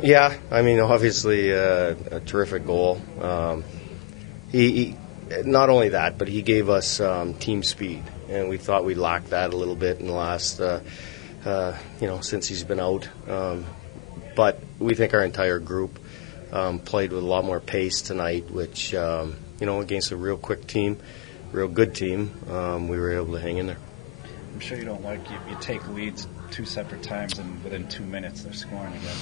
Yeah, I mean, obviously a terrific goal. He not only that, but he gave us team speed, and we thought we lacked that a little bit in the last, since he's been out. But we think our entire group played with a lot more pace tonight, which against a real quick team, real good team, we were able to hang in there. I'm sure you don't like you take leads two separate times, and within 2 minutes they're scoring again.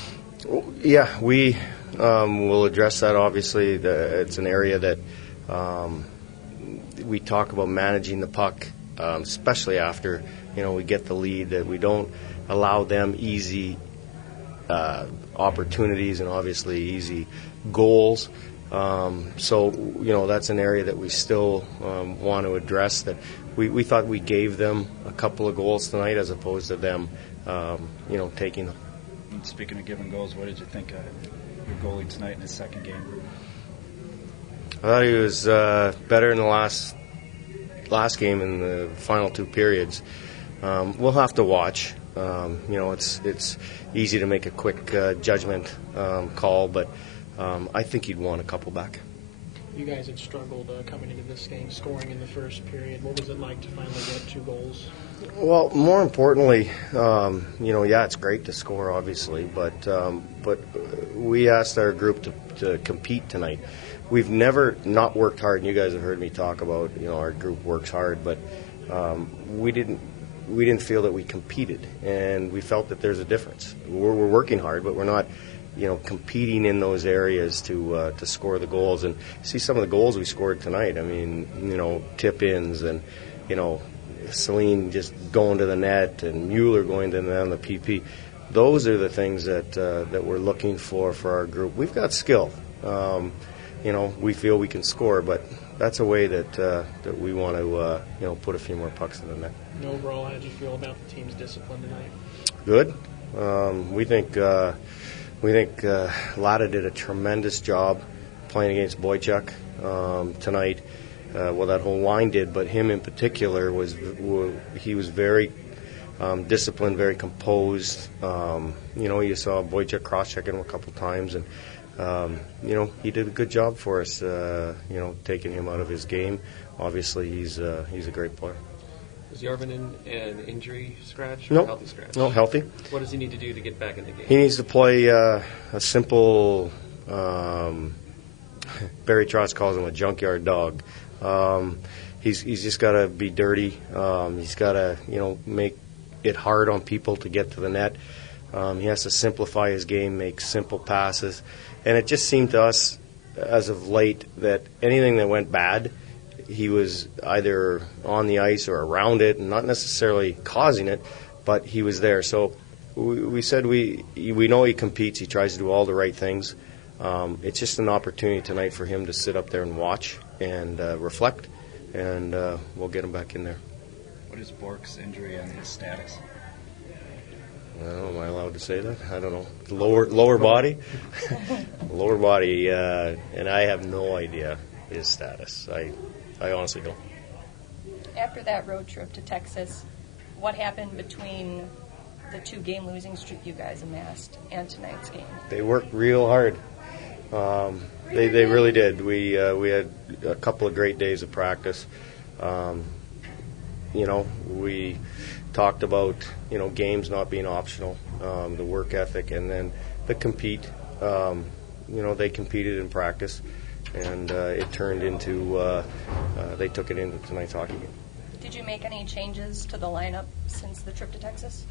Yeah, we will address that. Obviously, it's an area that we talk about managing the puck, especially after we get the lead. That we don't allow them easy opportunities and obviously easy goals. So that's an area that we still want to address. That we thought we gave them a couple of goals tonight as opposed to them taking them. And speaking of giving goals, what did you think of your goalie tonight in his second game? I thought he was better in the last game in the final two periods. We'll have to watch. It's easy to make a quick judgment call, but I think he'd want a couple back. You guys had struggled coming into this game, scoring in the first period. What was it like to finally get 2 goals? Well, more importantly, it's great to score, obviously, but we asked our group to compete tonight. We've never not worked hard, and you guys have heard me talk about, our group works hard, but we didn't feel that we competed, and we felt that there's a difference. We're working hard, but we're not competing in those areas to score the goals. And see some of the goals we scored tonight. I mean, tip-ins and, Celine just going to the net and Mueller going to the net on the PP. Those are the things that we're looking for our group. We've got skill. We feel we can score, but that's a way that we want to, put a few more pucks in the net. And overall, how did you feel about the team's discipline tonight? Good. We think Lada did a tremendous job playing against Boychuk tonight. That whole line did, but him in particular was very disciplined, very composed. You saw Boychuk cross-checking him a couple times, and he did a good job for us. Taking him out of his game. Obviously, he's a great player. Is Yarvin an injury scratch or nope. Healthy scratch? No, healthy. What does he need to do to get back in the game? He needs to play a simple, Barry Trotz calls him a junkyard dog. He's just got to be dirty. He's got to, make it hard on people to get to the net. He has to simplify his game, make simple passes. And it just seemed to us, as of late, that anything that went bad, he was either on the ice or around it, and not necessarily causing it, but he was there. So we said we know he competes. He tries to do all the right things. It's just an opportunity tonight for him to sit up there and watch and reflect, and we'll get him back in there. What is Bork's injury and his status? Am I allowed to say that? I don't know. Lower body? Lower body, and I have no idea his status. I honestly don't. After that road trip to Texas, what happened between the 2-game losing streak you guys amassed and tonight's game? They worked real hard. They really did. We had a couple of great days of practice. We talked about games not being optional, the work ethic, and then the compete. They competed in practice, and it turned into they took it into tonight's hockey game. Did you make any changes to the lineup since the trip to Texas?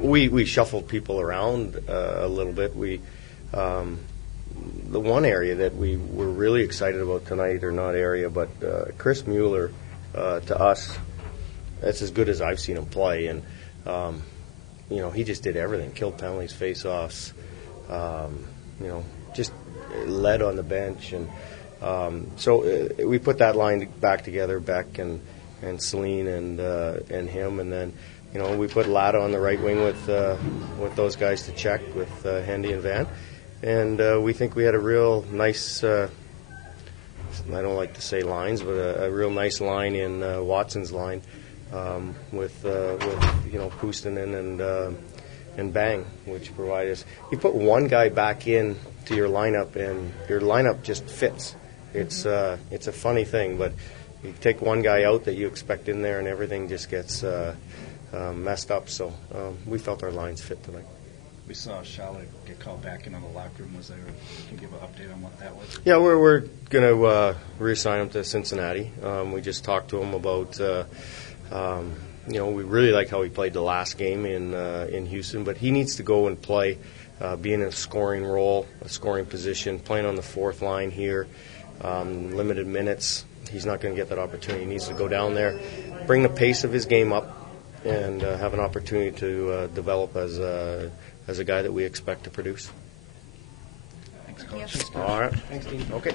We shuffled people around a little bit. The one area that we were really excited about tonight, or not area, but Chris Mueller, to us, that's as good as I've seen him play. And, he just did everything, killed penalties, face-offs, just led on the bench. And so we put that line back together, Beck and Celine and him. And then, we put Lada on the right wing with those guys to check with Hendy and Van. And we think we had a real nice, I don't like to say lines, but a real nice line in Watson's line with Puustinen and Bang, which provided us. You put one guy back in to your lineup, and your lineup just fits. It's a funny thing, but you take one guy out that you expect in there, and everything just gets messed up. So we felt our lines fit tonight. We saw Charlotte get called back into the locker room. Can you give an update on what that was? Yeah, we're going to reassign him to Cincinnati. We just talked to him about, we really like how he played the last game in Houston, but he needs to go and play, be in a scoring role, a scoring position, playing on the fourth line here, limited minutes. He's not going to get that opportunity. He needs to go down there, bring the pace of his game up, and have an opportunity to develop as a guy that we expect to produce. Thanks, Coach. All right. Thanks, Dean. Okay.